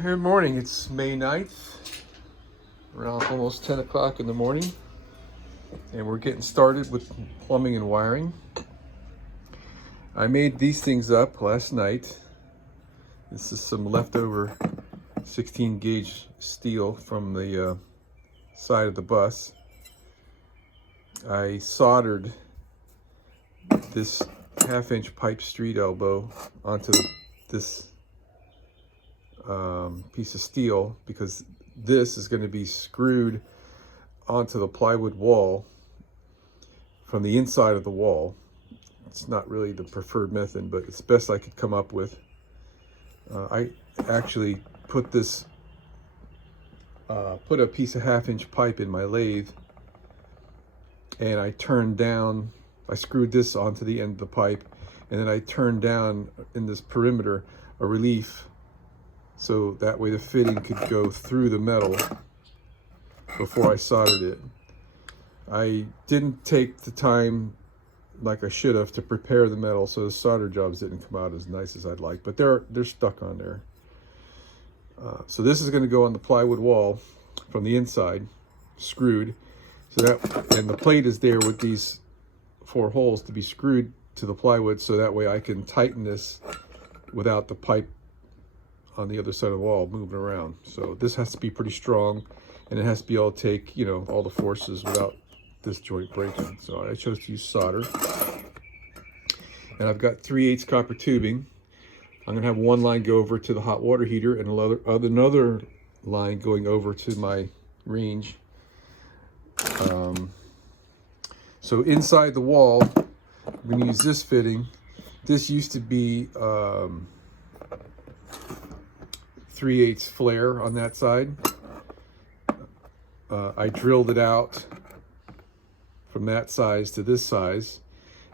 Good morning, it's May 9th, around almost 10 o'clock in the morning, and we're getting started with plumbing and wiring. I made these things up last night. This is some leftover 16 gauge steel from the side of the bus. I soldered this 1/2 inch pipe street elbow onto this piece of steel because this is going to be screwed onto the plywood wall from the inside of the wall. It's not really the preferred method, but it's best I could come up with. I actually put a piece of 1/2 inch pipe in my lathe, and I screwed this onto the end of the pipe, and then I turned down in this perimeter a relief so that way the fitting could go through the metal before I soldered it. I didn't take the time like I should have to prepare the metal, so the solder jobs didn't come out as nice as I'd like, but they're stuck on there. So this is going to go on the plywood wall from the inside, screwed. And the plate is there with these 4 holes to be screwed to the plywood, so that way I can tighten this without the pipe on the other side of the wall moving around. So this has to be pretty strong, and it has to be able to take, all the forces without this joint breaking. So I chose to use solder. And I've got 3/8 copper tubing. I'm gonna have one line go over to the hot water heater and another line going over to my range. So inside the wall, I'm gonna use this fitting. This used to be 3/8 flare on that side. I drilled it out from that size to this size,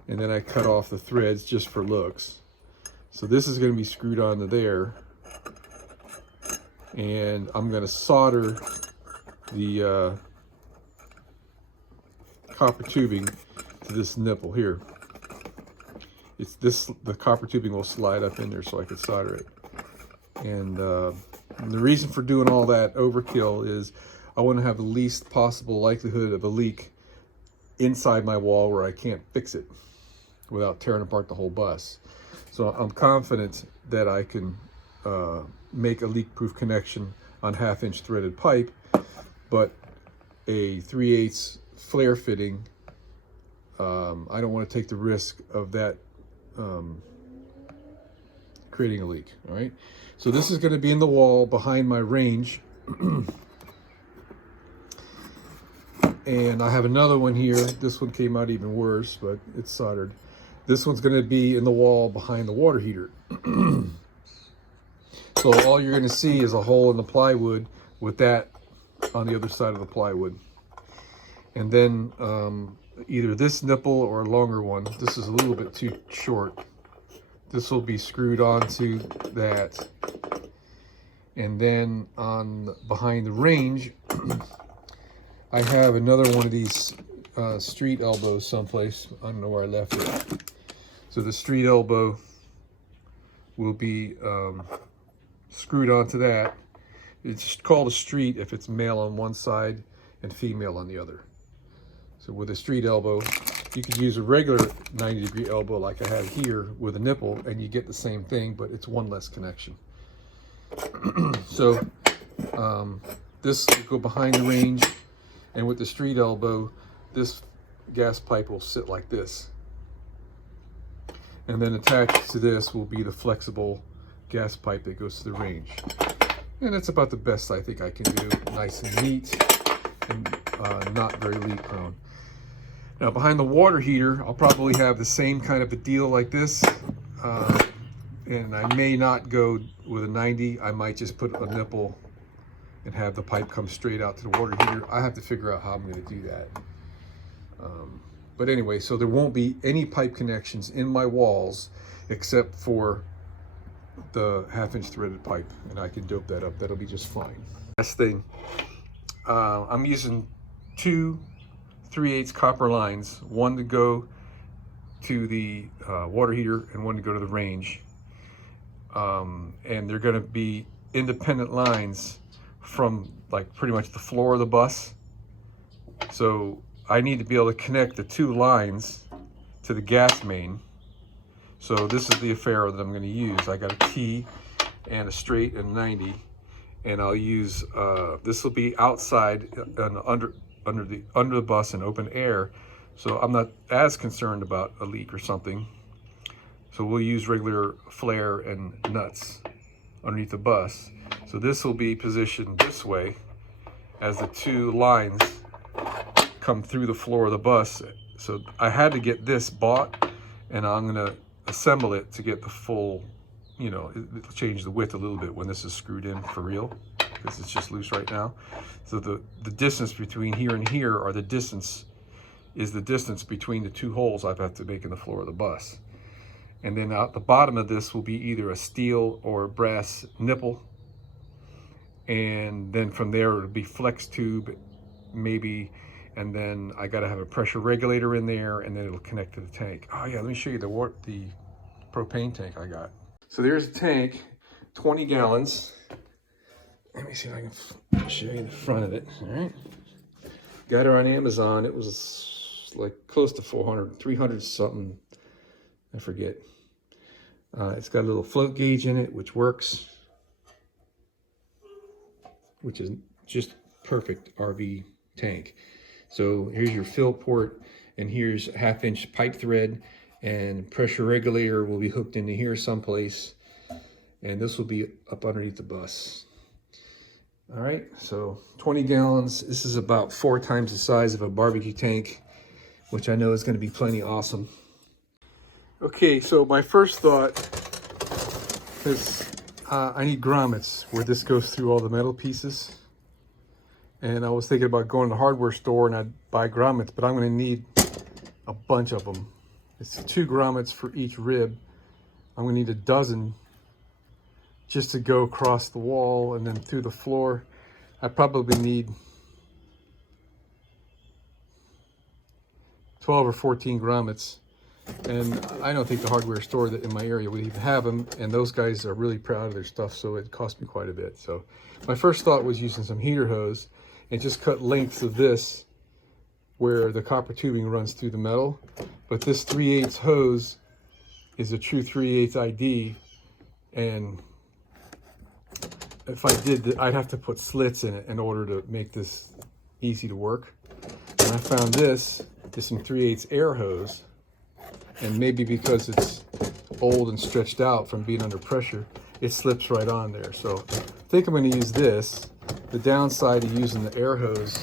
and then I cut off the threads just for looks. So this is going to be screwed onto there, and I'm going to solder the copper tubing to this nipple here. The copper tubing will slide up in there so I can solder it. And the reason for doing all that overkill is I want to have the least possible likelihood of a leak inside my wall where I can't fix it without tearing apart the whole bus. So I'm confident that I can make a leak-proof connection on 1/2 inch threaded pipe, but a 3/8 flare fitting, I don't want to take the risk of that creating a leak. All right, so this is going to be in the wall behind my range. And I have another one here. This one came out even worse, but it's soldered. This one's going to be in the wall behind the water heater. So all you're going to see is a hole in the plywood with that on the other side of the plywood. And then either this nipple or a longer one. This is a little bit too short. This will be screwed onto that. And then behind the range, I have another one of these street elbows someplace. I don't know where I left it. So the street elbow will be screwed onto that. It's called a street if it's male on one side and female on the other. So with a street elbow, you could use a regular 90-degree elbow like I have here with a nipple, and you get the same thing, but it's one less connection. So this will go behind the range. And with the street elbow, this gas pipe will sit like this. And then attached to this will be the flexible gas pipe that goes to the range. And that's about the best I think I can do. Nice and neat, and not very leak prone. Now behind the water heater, I'll probably have the same kind of a deal like this. And I may not go with a 90. I might just put a nipple and have the pipe come straight out to the water heater. I have to figure out how I'm going to do that. But anyway, so there won't be any pipe connections in my walls except for the 1/2 inch threaded pipe, and I can dope that up. That'll be just fine. Last thing, I'm using 2 3/8 copper lines, one to go to the water heater and one to go to the range. And they're going to be independent lines from like pretty much the floor of the bus. So I need to be able to connect the 2 lines to the gas main. So this is the affair that I'm going to use. I got a T and a straight and 90, and I'll use this will be outside and under the bus in open air, so I'm not as concerned about a leak or something. So we'll use regular flare and nuts underneath the bus. So this will be positioned this way as the 2 lines come through the floor of the bus. So I had to get this bought, and I'm gonna assemble it to get the full, you know, it'll change the width a little bit when this is screwed in for real, because it's just loose right now. So the distance between here and here are the distance between the 2 holes I've had to make in the floor of the bus. And then out the bottom of this will be either a steel or brass nipple. And then from there it'll be flex tube, maybe. And then I gotta have a pressure regulator in there, and then it'll connect to the tank. Oh yeah, let me show you the propane tank I got. So there's a tank, 20 gallons. Let me see if I can show you the front of it, all right? Got her on Amazon. It was like close to 400, 300 something, I forget. It's got a little float gauge in it, which works, which is just perfect RV tank. So here's your fill port, and here's a 1/2 inch pipe thread, and pressure regulator will be hooked into here someplace, and this will be up underneath the bus. All right, so 20 gallons. This is about 4 times the size of a barbecue tank, which I know is going to be plenty awesome. Okay, so my first thought is I need grommets where this goes through all the metal pieces. And I was thinking about going to the hardware store and I'd buy grommets, but I'm going to need a bunch of them. It's 2 grommets for each rib. I'm going to need a dozen just to go across the wall and then through the floor. I probably need 12 or 14 grommets. And I don't think the hardware store that in my area would even have them, and those guys are really proud of their stuff, so it cost me quite a bit. So my first thought was using some heater hose and just cut lengths of this where the copper tubing runs through the metal. But this 3/8 hose is a true 3/8 ID, and if I did that, I'd have to put slits in it in order to make this easy to work. And I found this is some 3/8 air hose, and maybe because it's old and stretched out from being under pressure, it slips right on there. So I think I'm going to use this. The downside of using the air hose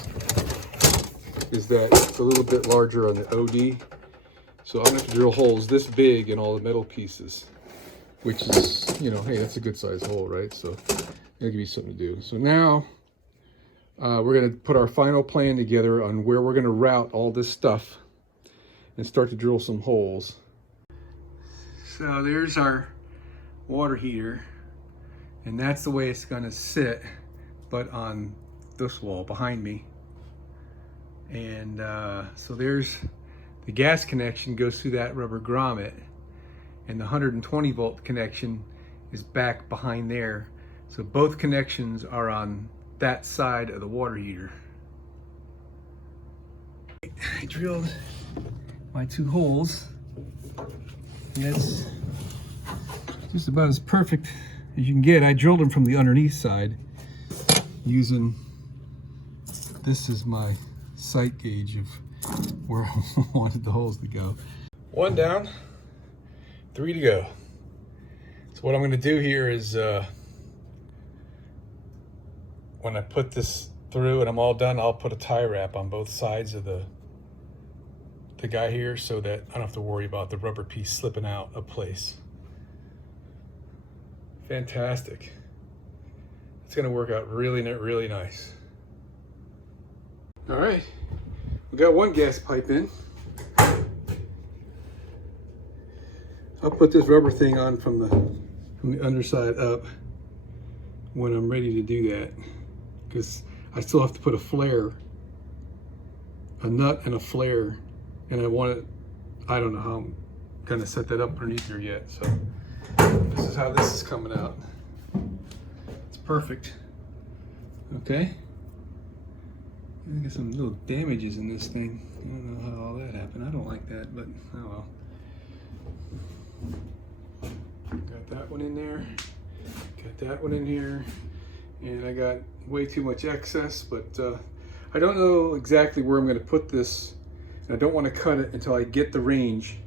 is that it's a little bit larger on the OD. So I'm going to have to drill holes this big in all the metal pieces, which is, you know, hey, that's a good size hole, right? So it'll give you something to do. So now we're going to put our final plan together on where we're going to route all this stuff and start to drill some holes. So there's our water heater, and that's the way it's going to sit, but on this wall behind me. And so there's the gas connection goes through that rubber grommet, and the 120 volt connection is back behind there. So both connections are on that side of the water heater. I drilled my 2 holes. That's just about as perfect as you can get. I drilled them from the underneath side using, this is my sight gauge of where I wanted the holes to go. 1 down, 3 to go. So what I'm going to do here is when I put this through and I'm all done, I'll put a tie wrap on both sides of the guy here so that I don't have to worry about the rubber piece slipping out of place. Fantastic. It's going to work out really, really nice. All right, we got 1 gas pipe in. I'll put this rubber thing on from the underside up when I'm ready to do that, because I still have to put a flare, a nut and a flare, and I want it, I don't know how I'm gonna set that up underneath here yet. So this is how this is coming out. It's perfect. Okay. I got some little damages in this thing. I don't know how all that happened. I don't like that, but oh well. Got that one in there. Got that one in here. And I got way too much excess, but I don't know exactly where I'm going to put this. And I don't want to cut it until I get the range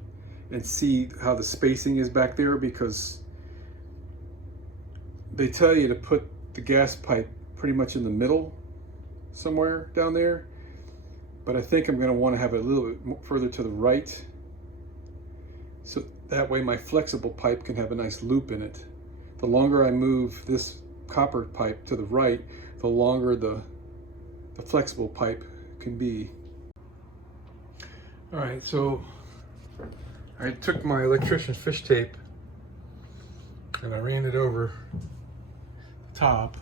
and see how the spacing is back there, because they tell you to put the gas pipe pretty much in the middle somewhere down there, but I think I'm going to want to have it a little bit further to the right, so that way my flexible pipe can have a nice loop in it. The longer I move this copper pipe to the right, the longer the flexible pipe can be. All right, so I took my electrician's fish tape and I ran it over the top.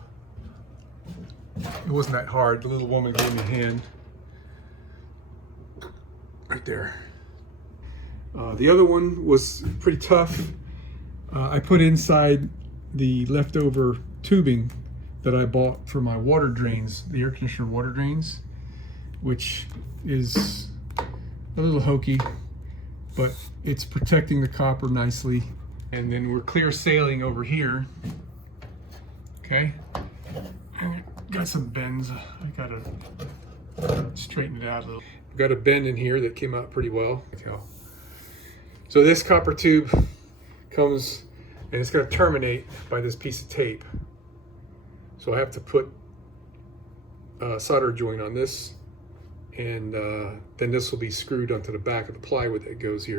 It wasn't that hard. The little woman gave me a hand. Right there. The other one was pretty tough. I put inside the leftover tubing that I bought for my water drains, the air conditioner water drains, which is a little hokey, but it's protecting the copper nicely. And then we're clear sailing over here. Okay. And got some bends. I gotta straighten it out a little. We've got a bend in here that came out pretty well. So this copper tube comes and it's going to terminate by this piece of tape. So I have to put a solder joint on this, and then this will be screwed onto the back of the plywood that goes here.